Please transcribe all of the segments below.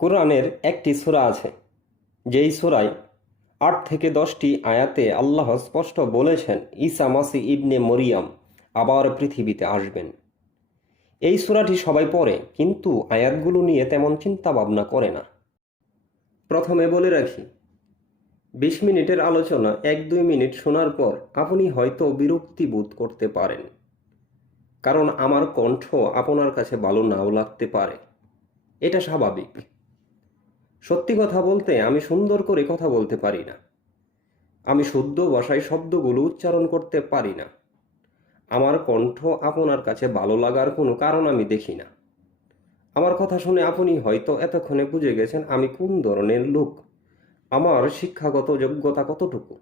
কোরআনের একটি সূরা আছে, যেই সূরায় ৮ থেকে ১০টি আয়াতে আল্লাহ স্পষ্ট বলেছেন ঈসা মাসিহ ইবনে মরিয়ম আবার পৃথিবীতে আসবেন। এই সূরাটি সবাই পড়ে, কিন্তু আয়াতগুলো নিয়ে তেমন চিন্তা ভাবনা করে না। প্রথমে বলে রাখি, ২০ মিনিটের আলোচনা ১-২ মিনিট শোনার পর আপনি হয়তো বিরক্তি বোধ করতে পারেন, কারণ আমার কণ্ঠ আপনার কাছে ভালো নাও লাগতে পারে। এটা স্বাভাবিক। সত্যি কথা বলতে, আমি সুন্দর করে কথা বলতে পারি না। আমি শুদ্ধ ভাষায় শব্দগুলো উচ্চারণ করতে পারি না। আমার কণ্ঠ আপনার কাছে ভালো লাগার কোনো কারণ আমি দেখি না। আমার কথা শুনে আপনি হয়তো এতক্ষণে বুঝে গেছেন আমি কোন ধরনের লোক, আমার শিক্ষাগত যোগ্যতা কতটুকু।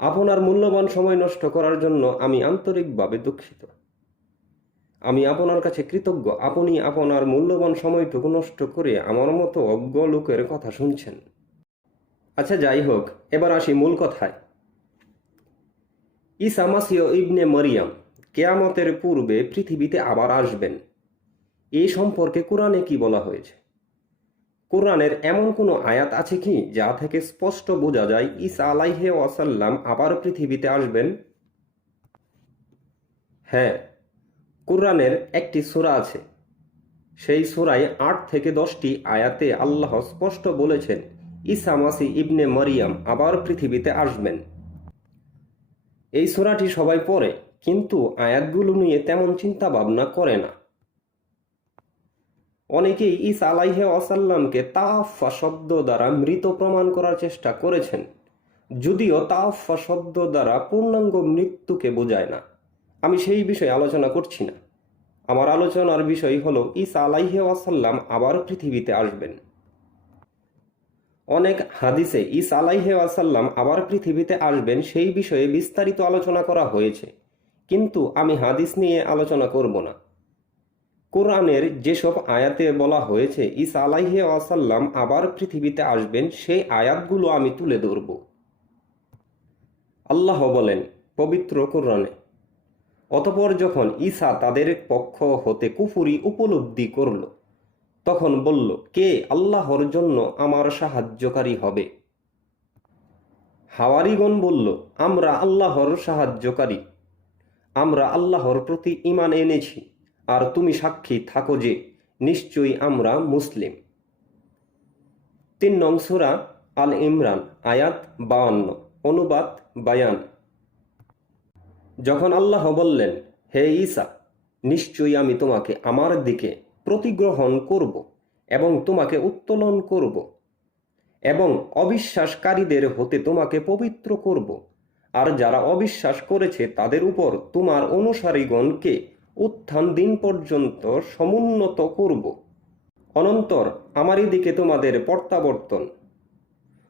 আপনার মূল্যবান সময় নষ্ট করার জন্য আমি আন্তরিকভাবে দুঃখিত। আমি আপনার কাছে কৃতজ্ঞ আপনি আপনার মূল্যবান সময়টুকু নষ্ট করে আমার মতো অজ্ঞ লোকের কথা শুনছেন। আচ্ছা, যাই হোক, এবার আসি মূল কথায়। ঈসা মাসিহ ইবনে মরিয়ম কিয়ামতের পূর্বে পৃথিবীতে আবার আসবেন, এই সম্পর্কে কোরআনে কি বলা হয়েছে? কোরআনের এমন কোনো আয়াত আছে কি যা থেকে স্পষ্ট বোঝা যায় ঈসা আলাইহি ওয়াসাল্লাম আবার পৃথিবীতে আসবেন? হ্যাঁ, কোরআনের একটি সূরা আছে। সেই সূরায় ৮ থেকে ১০টি আয়াতে আল্লাহ স্পষ্ট বলেছেন ঈসা মাসিহ ইবনে মরিয়ম আবার পৃথিবীতে আসবেন। এই সূরাটি সবাই পড়ে, কিন্তু আয়াতগুলো নিয়ে তেমন চিন্তা ভাবনা করে না। অনেকেই ঈসা আলাইহি ওয়াসাল্লামকে তাওয়াফা শব্দ দ্বারা মৃত প্রমাণ করার চেষ্টা করেছেন, যদিও তাওয়াফা শব্দ দ্বারা পূর্ণাঙ্গ মৃত্যুকে বোঝায় না। আমি সেই বিষয়ে আলোচনা করছি না। আমার আলোচনার বিষয় হলো ঈসা আলাইহি ওয়াসাল্লাম আবার পৃথিবীতে আসবেন। অনেক হাদিসে ঈসা আলাইহি ওয়াসাল্লাম আবার পৃথিবীতে আসবেন সেই বিষয়ে বিস্তারিত আলোচনা করা হয়েছে, কিন্তু আমি হাদিস নিয়ে আলোচনা করব না। কোরআনের যেসব আয়াতে বলা হয়েছে ঈসা আলাইহি ওয়াসাল্লাম আবার পৃথিবীতে আসবেন, সেই আয়াতগুলো আমি তুলে ধরব। আল্লাহ বলেন পবিত্র কোরআনে, অতঃপর যখন ঈসা তাদের পক্ষ হতে কুফরি উপলব্ধি করল, তখন বলল, কে আল্লাহর জন্য আমার সাহায্যকারী হবে? হাওয়ারীগণ বলল, আমরা আল্লাহর সাহায্যকারী। আমরা আল্লাহর প্রতি ঈমান এনেছি, আর তুমি সাক্ষী থাকো যে নিশ্চয়ই আমরা মুসলিম। ৩ নং সূরা আল ইমরান, আয়াত ৫২, অনুবাদ বায়ান। যখন আল্লাহ বললেন, হে ঈসা, নিশ্চয়ই আমি তোমাকে আমার দিকে প্রতিগ্রহণ করব এবং তোমাকে উত্তোলন করব এবং অবিশ্বাসকারীদের হতে তোমাকে পবিত্র করব, আর যারা অবিশ্বাস করেছে তাদের উপর তোমার অনুসারীগণকে উত্থান দিন পর্যন্ত সমুন্নত করব। অনন্তর আমারই দিকে তোমাদের প্রত্যাবর্তন।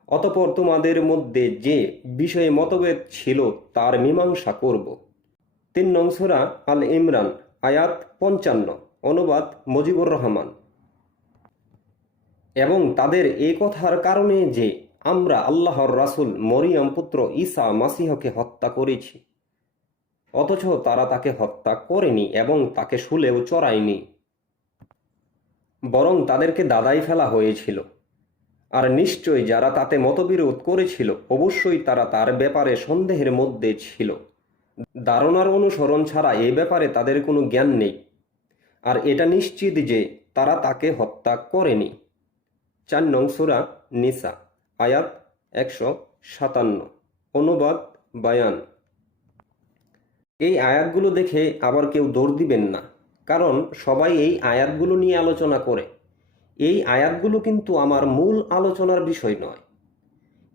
অতঃপর তোমাদের মধ্যে যে বিষয়ে মতভেদ ছিল তার মীমাংসা করব। ৩ নং সূরা আল ইমরান, আয়াত ৫৫, অনুবাদ মুজিবুর রহমান। এবং তাদের এই কথার কারণে যে আমরা আল্লাহর রাসূল মরিয়ম পুত্র ঈসা মাসিহকে হত্যা করেছি, অথচ তারা তাকে হত্যা করেনি এবং তাকে শুলেও চড়ায়নি, বরং তাদেরকে দাদাই ফেলা হয়েছিল। আর নিশ্চয় যারা তাতে মতবিরোধ করেছিল, অবশ্যই তারা তার ব্যাপারে সন্দেহের মধ্যে ছিল। ধারণার অনুসরণ ছাড়া এ ব্যাপারে তাদের কোনো জ্ঞান নেই। আর এটা নিশ্চিত যে তারা তাকে হত্যা করেনি। ৪ নং সূরা নিসা, আয়াত ১৫৭, অনুবাদ বায়ান। এই আয়াতগুলো দেখে আবার কেউ দৌড় দিবেন না, কারণ সবাই এই আয়াতগুলো নিয়ে আলোচনা করে। এই আয়াতগুলো কিন্তু আমার মূল আলোচনার বিষয় নয়।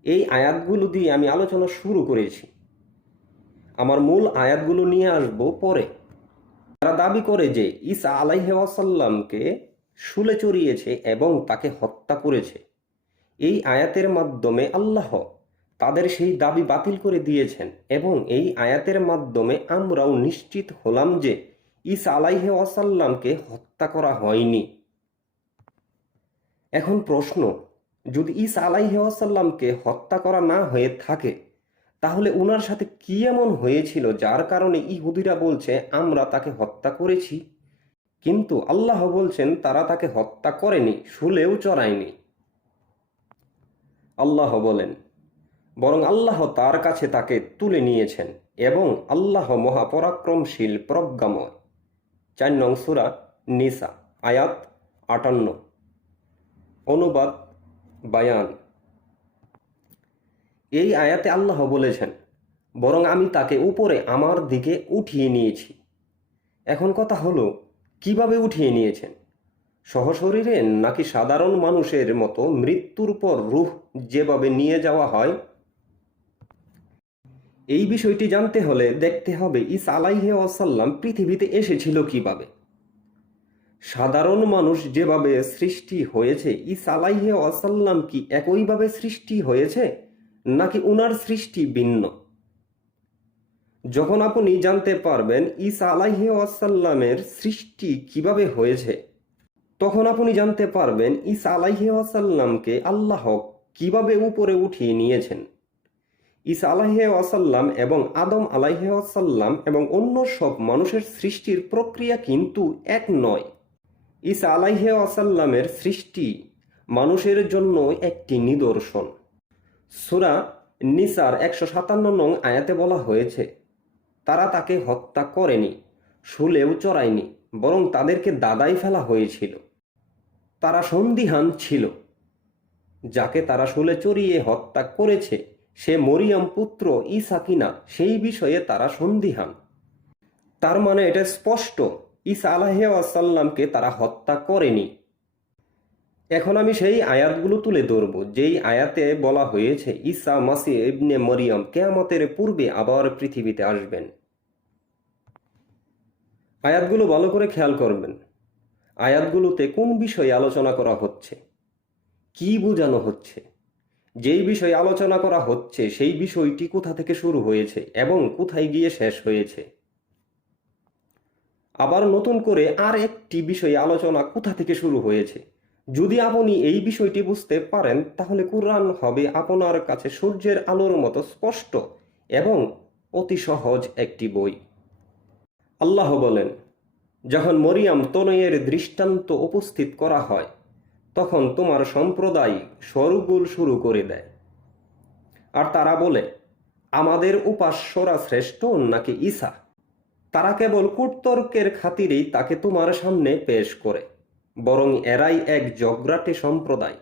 এই আয়াতগুলো দিয়ে আমি আলোচনা শুরু করেছি। আমার মূল আয়াতগুলো নিয়ে আসব পরে। তারা দাবি করে যে ঈসা আলাইহি ওয়াসাল্লামকে শুলে চড়িয়েছে এবং তাকে হত্যা করেছে। এই আয়াতের মাধ্যমে আল্লাহ তাদের সেই দাবি বাতিল করে দিয়েছেন, এবং এই আয়াতের মাধ্যমে আমরাও নিশ্চিত হলাম যে ঈসা আলাইহি ওয়াসাল্লামকে হত্যা করা হয়নি। এখন প্রশ্ন, যদি ঈসা আলাইহি ওয়াসাল্লামকে হত্যা করা না হয়ে থাকে, তাহলে উনার সাথে কি এমন হয়েছিল যার কারণে ইহুদিরা বলছে আমরা তাকে হত্যা করেছি? কিন্তু আল্লাহ বলছেন তারা তাকে হত্যা করেনি, শুলেও চড়ায়নি। আল্লাহ বলেন, বরং আল্লাহ তার কাছে তাকে তুলে নিয়েছেন এবং আল্লাহ মহাপরাক্রমশীল প্রজ্ঞাময়। 4 নং সূরা নিসা, আয়াত 58। অনুবাদ বায়ান। এই আয়াতে আল্লাহ বলেছেন, বরং আমি তাকে উপরে আমার দিকে উঠিয়ে নিয়েছি। এখন কথা হলো, কিভাবে উঠিয়ে নিয়েছেন? সহশরীরে নাকি সাধারণ মানুষের মতো মৃত্যুর পর রূহ যেভাবে নিয়ে যাওয়া হয়? এই বিষয়টি জানতে হলে দেখতে হবে ঈসা আলাইহি ওয়াসাল্লাম পৃথিবীতে এসেছিল কিভাবে। সাধারণ মানুষ যেভাবে সৃষ্টি হয়েছে, ঈসা আলাইহি ওয়াসাল্লাম কি একইভাবে সৃষ্টি হয়েছে নাকি উনার সৃষ্টি ভিন্ন? যখন আপনি জানতে পারবেন ঈসা আলাইহি ওয়াসাল্লামের সৃষ্টি কিভাবে হয়েছে, তখন আপনি জানতে পারবেন ঈসা আলাইহি ওয়াসাল্লামকে আল্লাহ কিভাবে উপরে উঠিয়ে নিয়েছেন। ঈসা আলাইহি ওয়াসাল্লাম এবং আদম আলাইহি ওয়াসাল্লাম এবং অন্য সব মানুষের সৃষ্টির প্রক্রিয়া কিন্তু এক নয়। ঈসা আলাইহি ওয়াসাল্লামের সৃষ্টি মানুষের জন্য একটি নিদর্শন। সূরা নিসার 157 নং আয়াতে বলা হয়েছে, তারা তাকে হত্যা করেনি, শুলেও চড়ায়নি, বরং তাদেরকে দাদায় ফেলা হয়েছিল। তারা সন্দিহান ছিল, যাকে তারা শুলে চড়িয়ে হত্যা করেছে সে মরিয়ম পুত্র ঈসা কিনা সেই বিষয়ে তারা সন্দিহান। তার মানে এটা স্পষ্ট, ঈসা আলাইহিস সালামকে তারা হত্যা করেনি। এখন আমি সেই আয়াতগুলো তুলে ধরব যেই আয়াতে বলা হয়েছে ঈসা মাসিহ ইবনে মরিয়ম কিয়ামতের পূর্বে আবার পৃথিবীতে আসবেন। আয়াতগুলো ভালো করে খেয়াল করবেন। আয়াতগুলোতে কোন বিষয়ে আলোচনা করা হচ্ছে, কি বোঝানো হচ্ছে, যেই বিষয়ে আলোচনা করা হচ্ছে সেই বিষয়টি কোথা থেকে শুরু হয়েছে এবং কোথায় গিয়ে শেষ হয়েছে। আবার নতুন করে আর একটি বিষয়ে আলোচনা কোথা থেকে শুরু হয়েছে। যদি আপনি এই বিষয়টি বুঝতে পারেন তাহলে কুরআন হবে আপনার কাছে সূর্যের আলোর মতো স্পষ্ট এবং অতি সহজ একটি বই। আল্লাহ বলেন, যখন মরিয়ম তনয়ের দৃষ্টান্ত উপস্থিত করা হয় তখন তোমার সম্প্রদায় শোরগোল শুরু করে দেয়। আর তারা বলে, আমাদের উপাস্যরা শ্রেষ্ঠ নাকি ঈসা? তারা কেবল কূটতর্কের খাতিরেই তাকে তোমার সামনে পেশ করে, বরং এরাই এক জগরাটে সম্প্রদায়।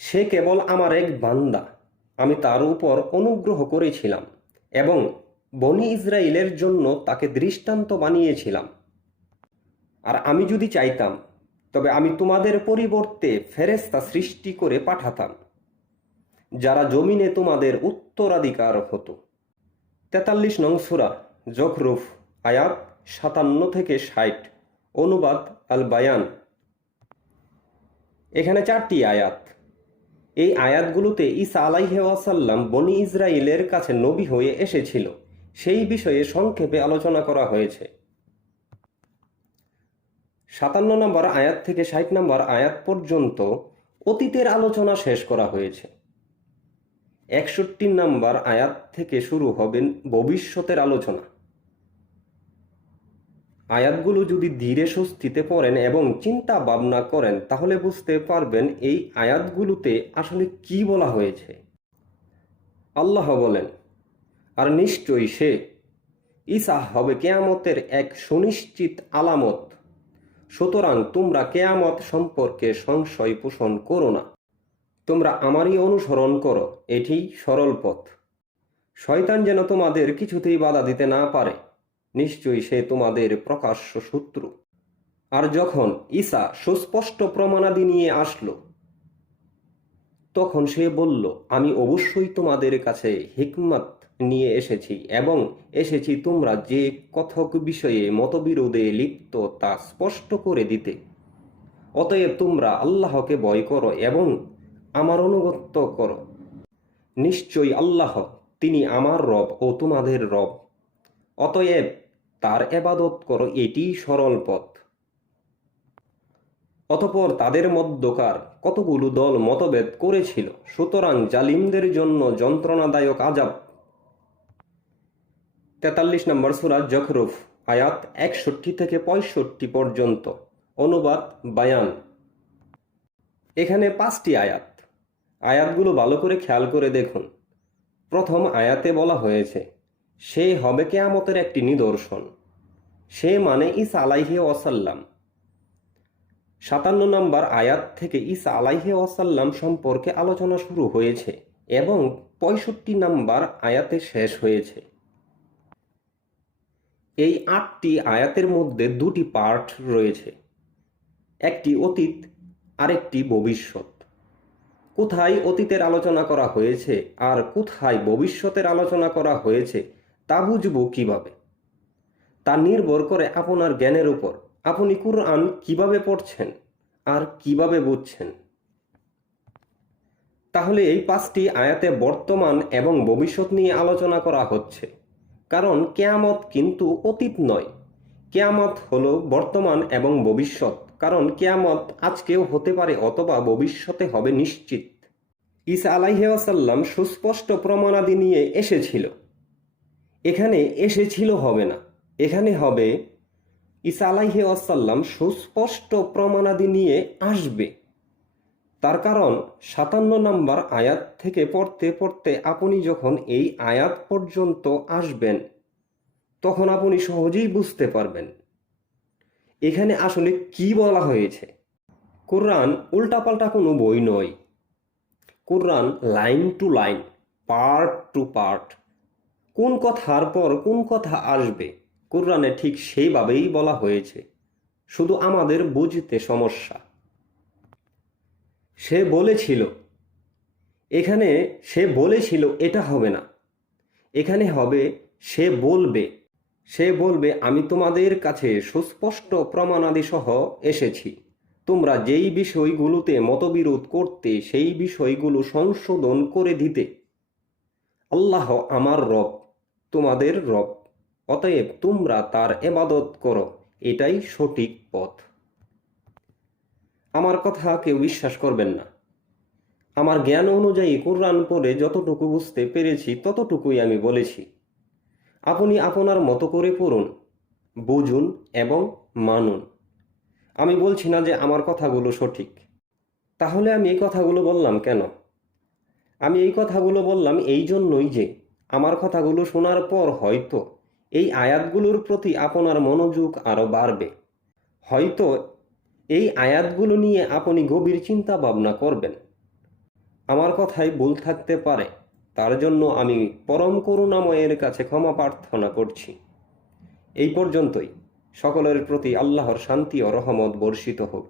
সে কেবল আমার এক বান্দা, আমি তার উপর অনুগ্রহ করেছিলাম এবং বনি ইসরাইলের জন্য তাকে দৃষ্টান্ত বানিয়েছিলাম। আর আমি যদি চাইতাম তবে আমি তোমাদের পরিবর্তে ফেরেশতা সৃষ্টি করে পাঠাতাম, যারা জমিনে তোমাদের উত্তরাধিকার হতো। 43 নং সূরা যখরুফ, আয়াত 57 থেকে 60। অনুবাদ আল বায়ান। এখানে 4টি আয়াত। এই আয়াতগুলোতে ঈসা আলাইহিস সালাম বনি ইসরাইলের কাছে নবী হয়ে এসেছিল সেই বিষয়ে সংক্ষেপে আলোচনা করা হয়েছে। 57 নম্বর আয়াত থেকে 60 নম্বর আয়াত পর্যন্ত অতীতের আলোচনা শেষ করা হয়েছে। 61 নম্বর আয়াত থেকে শুরু হবেন ভবিষ্যতের আলোচনা। আয়াতগুলো যদি ধীরে সুস্থিতে পড়েন এবং চিন্তা ভাবনা করেন তাহলে বুঝতে পারবেন এই আয়াতগুলোতে আসলে কি বলা হয়েছে। আল্লাহ বলেন, আর নিশ্চয়ই সে ঈসা হবে কিয়ামতের এক সুনিশ্চিত আলামত, সুতরাং তোমরা কিয়ামত সম্পর্কে সংশয় পোষণ করো না, তোমরা আমারই অনুসরণ করো, এটি সরল পথ। শয়তান যেন তোমাদের কিছুতেই বাধা দিতে না পারে, নিশ্চয়ই সে তোমাদের প্রকাশ্য শত্রু। আর যখন ঈসা সুস্পষ্ট প্রমাণাদি নিয়ে আসলো তখন সে বলল, আমি অবশ্যই তোমাদের কাছে হিকমত নিয়ে এসেছি এবং এসেছি তোমরা যে কথক বিষয়ে মতবিরোধে লিপ্ত তা স্পষ্ট করে দিতে। অতএব তোমরা আল্লাহকে ভয় করো এবং আমার অনুগত্য করো। নিশ্চয়ই আল্লাহ, তিনি আমার রব ও তোমাদের রব, অতএব তার ইবাদত করো, এটি সরল পথ। অতঃপর তাদের মধ্যকার কতগুলো দল মতভেদ করেছিল, সুতরাং জালিমদের জন্য যন্ত্রণাদায়ক আযাব। 43 নম্বর সূরা যখরুফ, আয়াত 61 থেকে 65 পর্যন্ত। অনুবাদ বায়ান। এখানে 5টি আয়াত। আয়াতগুলো ভালো করে খেয়াল করে দেখুন। প্রথম আয়াতে বলা হয়েছে, সে হবে কিয়ামতের একটি নিদর্শন। সে মানে ঈসা আলাইহি ওয়াসাল্লাম। 57 নম্বর আয়াত থেকে ঈসা আলাইহি ওয়াসাল্লাম সম্পর্কে আলোচনা শুরু হয়েছে এবং 65 নম্বর আয়াতে শেষ হয়েছে। এই 8টি আয়াতের মধ্যে 2টি পার্ট রয়েছে, একটি অতীত আরেকটি ভবিষ্যৎ। কোথায় অতীতের আলোচনা করা হয়েছে আর কোথায় ভবিষ্যতের আলোচনা করা হয়েছে তা বুঝব কিভাবে? তা নির্ভর করে আপনার জ্ঞানের উপর। আপনি কুরআন কিভাবে পড়ছেন আর কিভাবে বুঝছেন। তাহলে এই 5টি আয়াতে বর্তমান এবং ভবিষ্যৎ নিয়ে আলোচনা করা হচ্ছে, কারণ কিয়ামত কিন্তু অতীত নয়। কিয়ামত হলো বর্তমান এবং ভবিষ্যৎ, কারণ কিয়ামত আজকেও হতে পারে অথবা ভবিষ্যতে হবে নিশ্চিত। ঈসা আলাইহি ওয়াসাল্লাম সুস্পষ্ট প্রমাণাদি নিয়ে এসেছিল। এখানে এসেছিল হবে না, এখানে হবে ঈসা আলাইহি ওয়াসাল্লাম সুস্পষ্ট প্রমাণাদি নিয়ে আসবে। তার কারণ 57 নম্বর আয়াত থেকে পড়তে পড়তে আপনি যখন এই আয়াত পর্যন্ত আসবেন তখন আপনি সহজেই বুঝতে পারবেন এখানে আসলে কি বলা হয়েছে। কুরআন উল্টাপাল্টা কোনো বই নয়। Quran line to line, part to part, কোন কথার পর কোন কথা আসবে কুরআনে ঠিক সেইভাবেই বলা হয়েছে, শুধু আমাদের বুঝতে সমস্যা। সে বলেছিল, এখানে সে বলেছিল এটা হবে না, এখানে হবে সে বলবে। সে বলবে, আমি তোমাদের কাছে সুস্পষ্ট প্রমাণাদি সহ এসেছি। তোমরা যেই বিষয়গুলোতে মতবিরোধ করতে সেই বিষয়গুলো সংশোধন করে দিতে। আল্লাহ আমার রব, তোমাদের রব, অতএব তোমরা তার ইবাদত করো, এটাই সঠিক পথ। আমার কথা কেউ বিশ্বাস করবেন না। আমার জ্ঞান অনুযায়ী কুরআন পড়ে যতটুকু বুঝতে পেরেছি ততটুকুই আমি বলেছি। আপনি আপনার মতো করে পড়ুন, বুঝুন এবং মানুন। আমি বলছি না যে আমার কথাগুলো সঠিক। তাহলে আমি এই কথাগুলো বললাম কেন? আমি এই কথাগুলো বললাম এই জন্যই যে আমার কথাগুলো শোনার পর হয়তো এই আয়াতগুলোর প্রতি আপনার মনোযোগ আরও বাড়বে। হয়তো এই আয়াতগুলো নিয়ে আপনি গভীর চিন্তা ভাবনা করবেন। আমার কথায় ভুল থাকতে পারে, তার জন্য আমি পরম করুণাময়ের কাছে ক্ষমা প্রার্থনা করছি। এই পর্যন্তই। সকলের প্রতি আল্লাহর শান্তি ও রহমত বর্ষিত হোক।